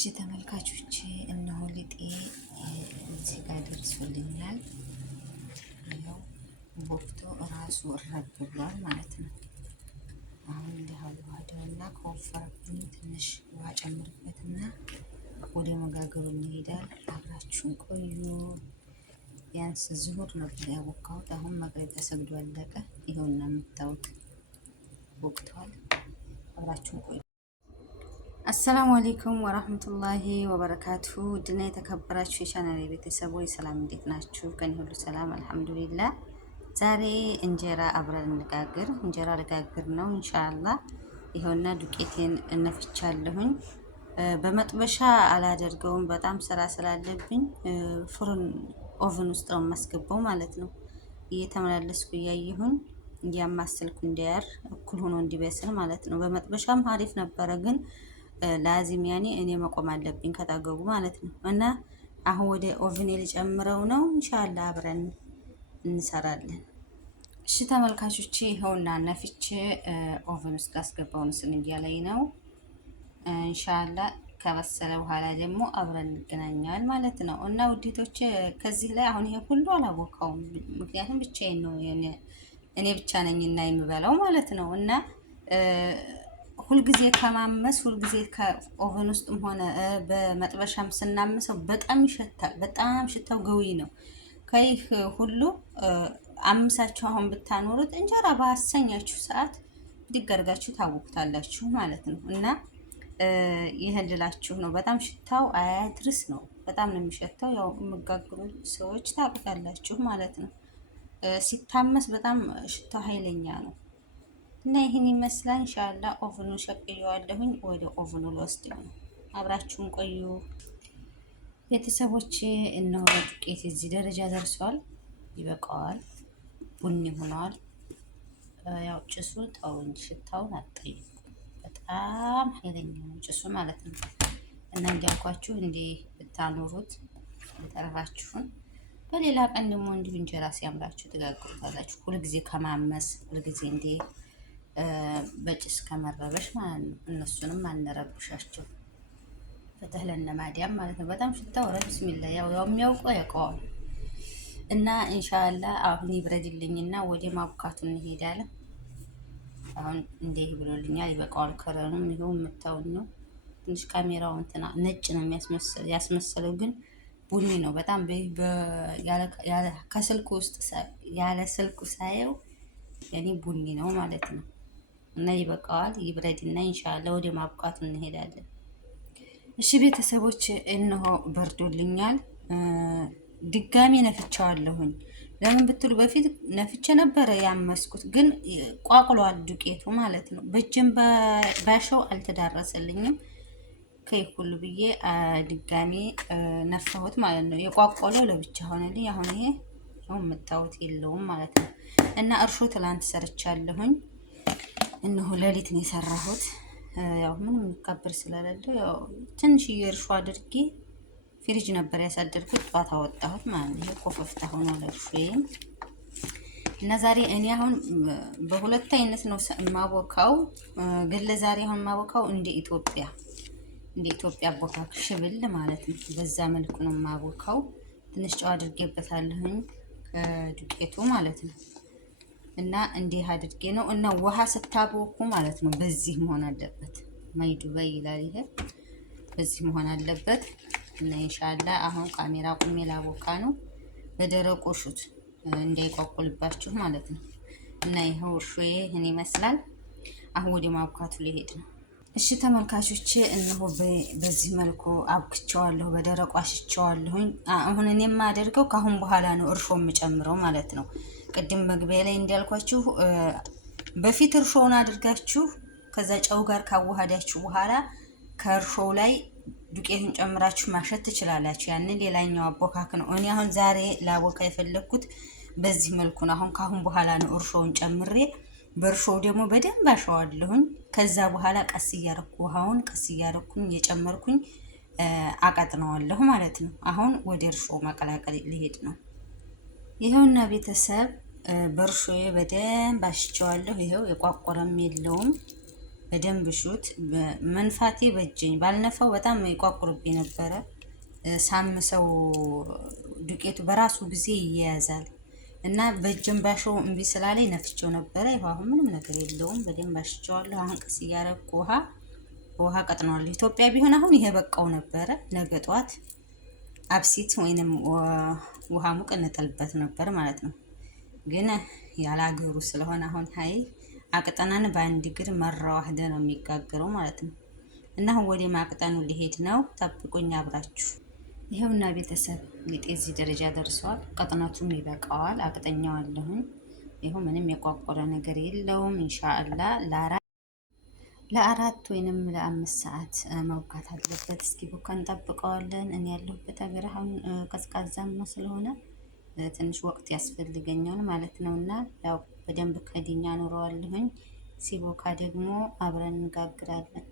እሺ ተመልካቾቼ እነሆ ሊጤ እዚህ ጋር ደርሶልኛል። ያው ቦክቶ ራሱ እረግ ብሏል ማለት ነው። አሁን እንዲህ አዋህደውና ከወፈረብኝ ትንሽ ውሃ ጨምርበትና ወደ መጋገሩ እንሄዳለን። አብራችሁን ቆዩ። ቢያንስ ዙሁር ነበር ያቦካሁት። አሁን መግሪብ ተሰግዶ አለቀ። ይኸውና የምታዩት ቦክቷል። አብራችሁን ቆዩ። አሰላሙ አለይኩም ወራህመቱላሂ ወበረካቱሁ። ድና የተከበራችሁ የቻናሌ ቤተሰቦች ሰላም፣ እንዴት ናችሁ? ከኔ ሁሉ ሰላም አልሐምዱሊላህ። ዛሬ እንጀራ አብረን እንጋግር። እንጀራ ልጋግር ነው ኢንሻአላህ። ይኸውና ዱቄቴን እነፍቻለሁኝ። በመጥበሻ አላደርገውም፣ በጣም ስራ ስላለብኝ ፍሩን ኦቨን ውስጥ ነው የማስገባው ማለት ነው። እየተመላለስኩ እያየሁኝ እያማሰልኩ እንዲያር እኩል ሆኖ እንዲበስል ማለት ነው። በመጥበሻም አሪፍ ነበረ ግን ላዚም ያኔ እኔ መቆም አለብኝ ከታገቡ ማለት ነው። እና አሁን ወደ ኦቨን ልጨምረው ነው ኢንሻአላህ አብረን እንሰራለን። እሺ ተመልካቾቼ ይኸውና ነፍቼ ኦቨን ውስጥ አስገባው ነው ስንያ ላይ ነው። ኢንሻአላህ ከበሰለ በኋላ ደግሞ አብረን እንገናኛለን ማለት ነው። እና ውዴቶች ከዚህ ላይ አሁን ይሄ ሁሉ አላወቃውም፣ ምክንያቱም ብቻዬን ነው እኔ ብቻ ነኝና የምበላው ማለት ነው። እና ሁልጊዜ ከማመስ ሁልጊዜ ከኦቨን ውስጥም ሆነ በመጥበሻም ስናምሰው በጣም ይሸታል። በጣም ሽታው ገዊ ነው። ከይህ ሁሉ አምሳችሁ አሁን ብታኖሩት እንጀራ ባሰኛችሁ ሰዓት ድጋርጋችሁ ታውቁታላችሁ ማለት ነው። እና ይሄን ልላችሁ ነው። በጣም ሽታው አያድርስ ነው። በጣም ነው የሚሸታው። ያው የምጋግሩ ሰዎች ታውቁታላችሁ ማለት ነው። ሲታመስ በጣም ሽታው ኃይለኛ ነው። እና ይህን ይመስላል። ኢንሻአላህ ኦቨኑ ሸቅየዋለሁኝ። ወደ ኦቨኑ ልወስደው ነው። አብራችሁን ቆዩ ቤተሰቦቼ። እነሆ ዱቄት እዚህ ደረጃ ደርሷል። ይበቃዋል። ቡኒ ሆኗል። ያው ጭሱ ተው እንጂ ሽታውን አትጠይቁ። በጣም ኃይለኛ ነው ጭሱ ማለት ነው። እና እንዲያልኳችሁ እንዲህ ብታኖሩት በተረፋችሁን በሌላ ቀን ደግሞ እንዲሁ እንጀራ ሲያምራችሁ ትጋግሩታላችሁ። ሁልጊዜ ከማመስ ሁልጊዜ እንዲህ በጭስ ከመረበሽ ማለት ነው። እነሱንም አንረብሻቸው። ፍትህ ለነማዲያም ማለት ነው። በጣም ሽታው ወረ ቢስሚላ ያው የሚያውቀው ያውቀዋል። እና ኢንሻአላህ አሁን ይብረድልኝና ወደ ማብካቱ እንሄዳለን። አሁን እንዲህ ብሎልኛል። ይበቃዋል። ከረኑም ይሄው የምታውን ነው። ትንሽ ካሜራው እንትና ነጭ ነው ያስመሰለው ግን ቡኒ ነው በጣም ከስልኩ ውስጥ ያለ ስልኩ ሳየው ያኔ ቡኒ ነው ማለት ነው። እና ይበቃዋል። ይብረድና ኢንሻአላህ ወደ ማብቃቱ እንሄዳለን። እሺ ቤተሰቦች እነሆ በርዶልኛል። ድጋሚ ነፍቻለሁኝ። ለምን ብትሉ በፊት ነፍቼ ነበረ ያመስኩት፣ ግን ቋቅሏል ዱቄቱ ማለት ነው። በእጅም ባሸው አልተዳረሰልኝም። ከይኩሉ ብዬ ድጋሚ ነፋሁት ማለት ነው። የቋቆለው ለብቻ ሆነልኝ። አሁን ይሄ ነው የምታዩት የለውም ማለት ነው። እና እርሾ ትላንት ሰርቻለሁኝ። እነሆ ሌሊት ነው የሰራሁት። ያው ምንም የሚካበር ስለሌለው ያው ትንሽዬ እርሾ አድርጌ ፍሪጅ ነበር ያሳደርኩት። ጧት አወጣሁት ማለት ነው። ኮፈፍታ ሆኖ ለእርሾዬም እና ዛሬ እኔ አሁን በሁለት አይነት ነው የማቦካው፣ ግን ለዛሬ አሁን የማቦካው እንደ ኢትዮጵያ አቦካክ ሽብል ማለት ነው። በዛ መልኩ ነው የማቦካው። ትንሽ ጨው አድርጌበታለሁኝ ዱቄቱ ማለት ነው። እና እንዲህ አድርጌ ነው። እና ውሃ ስታቦኩ ማለት ነው በዚህ መሆን አለበት። ማይዱባይ ይላል ይሄ። በዚህ መሆን አለበት። እና ኢንሻአላህ አሁን ካሜራ ቁሜ ላቦካ ነው። በደረቁ ሹት እንዳይቋቁልባችሁ ማለት ነው። እና ይሄው እርሾዬ ይሄን ይመስላል። አሁን ወደ ማብካቱ ሊሄድ ነው። እሺ ተመልካቾቼ እነሆ በዚህ መልኩ አብክቸዋለሁ። በደረቁ አሽቸዋለሁኝ። አሁን እኔ የማደርገው ካሁን በኋላ ነው እርሾ የምጨምረው ማለት ነው። ቅድም መግቢያ ላይ እንዳልኳችሁ በፊት እርሾውን አድርጋችሁ ከዛ ጨው ጋር ካዋሃዳችሁ በኋላ ከእርሾው ላይ ዱቄቱን ጨምራችሁ ማሸት ትችላላችሁ። ያንን ሌላኛው አቦካክ ነው። እኔ አሁን ዛሬ ላቦካ የፈለኩት በዚህ መልኩ ነው። አሁን ካሁን በኋላ ነው እርሾውን ጨምሬ በእርሾው ደግሞ በደንብ አሸዋለሁኝ። ከዛ በኋላ ቀስ እያረኩ ውሃውን ቀስ እያረኩኝ እየጨመርኩኝ አቀጥነዋለሁ ማለት ነው። አሁን ወደ እርሾው ማቀላቀል ሊሄድ ነው። ይሄውና ቤተሰብ በእርሾዬ በደንብ አሽቸዋለሁ። ይሄው የቋቆረም የለውም። በደንብ ሹት። መንፋቴ በእጅኝ ባልነፋው በጣም ይቋቁርብኝ ነበረ። ሳምሰው ዱቄቱ በራሱ ጊዜ ይያያዛል እና በእጅም ባሸው እምቢ ስላለኝ ነፍቼው ነበረ። ይኸው አሁን ምንም ነገር የለውም። በደንብ አሽቸዋለሁ። አሁን ቀስ እያረኩ በውሃ ቀጥነዋለሁ። ኢትዮጵያ ቢሆን አሁን ይሄ በቃው ነበረ። ነገ ጧት አብሲት ወይንም ውሃ ሙቅ እንጥልበት ነበር ማለት ነው። ግን ያላገሩ ስለሆነ አሁን ሀይ አቅጠናን በአንድ እግር መራ ዋህደ ነው የሚጋገረው ማለት ነው። እና አሁን ወደ ማቅጠኑ ሊሄድ ነው። ጠብቁኝ አብራችሁ። ይኸውና ቤተሰብ ሊጤ እዚህ ደረጃ ደርሰዋል። ቅጥነቱም ይበቃዋል። አቅጠኛዋለሁኝ። ይኸው ምንም የቋቆረ ነገር የለውም። ኢንሻአላ ለአራት ወይንም ለአምስት ሰዓት መውጋት አለበት። እስኪ ቡካ እንጠብቀዋለን። እኔ ያለሁበት ሀገር አሁን ቀዝቃዛማ ስለሆነ ትንሽ ወቅት ያስፈልገኛል ማለት ነው። እና ያው በደንብ ከድኛ ኖረዋለሁኝ። ሲቦካ ደግሞ አብረን እንጋግራለን።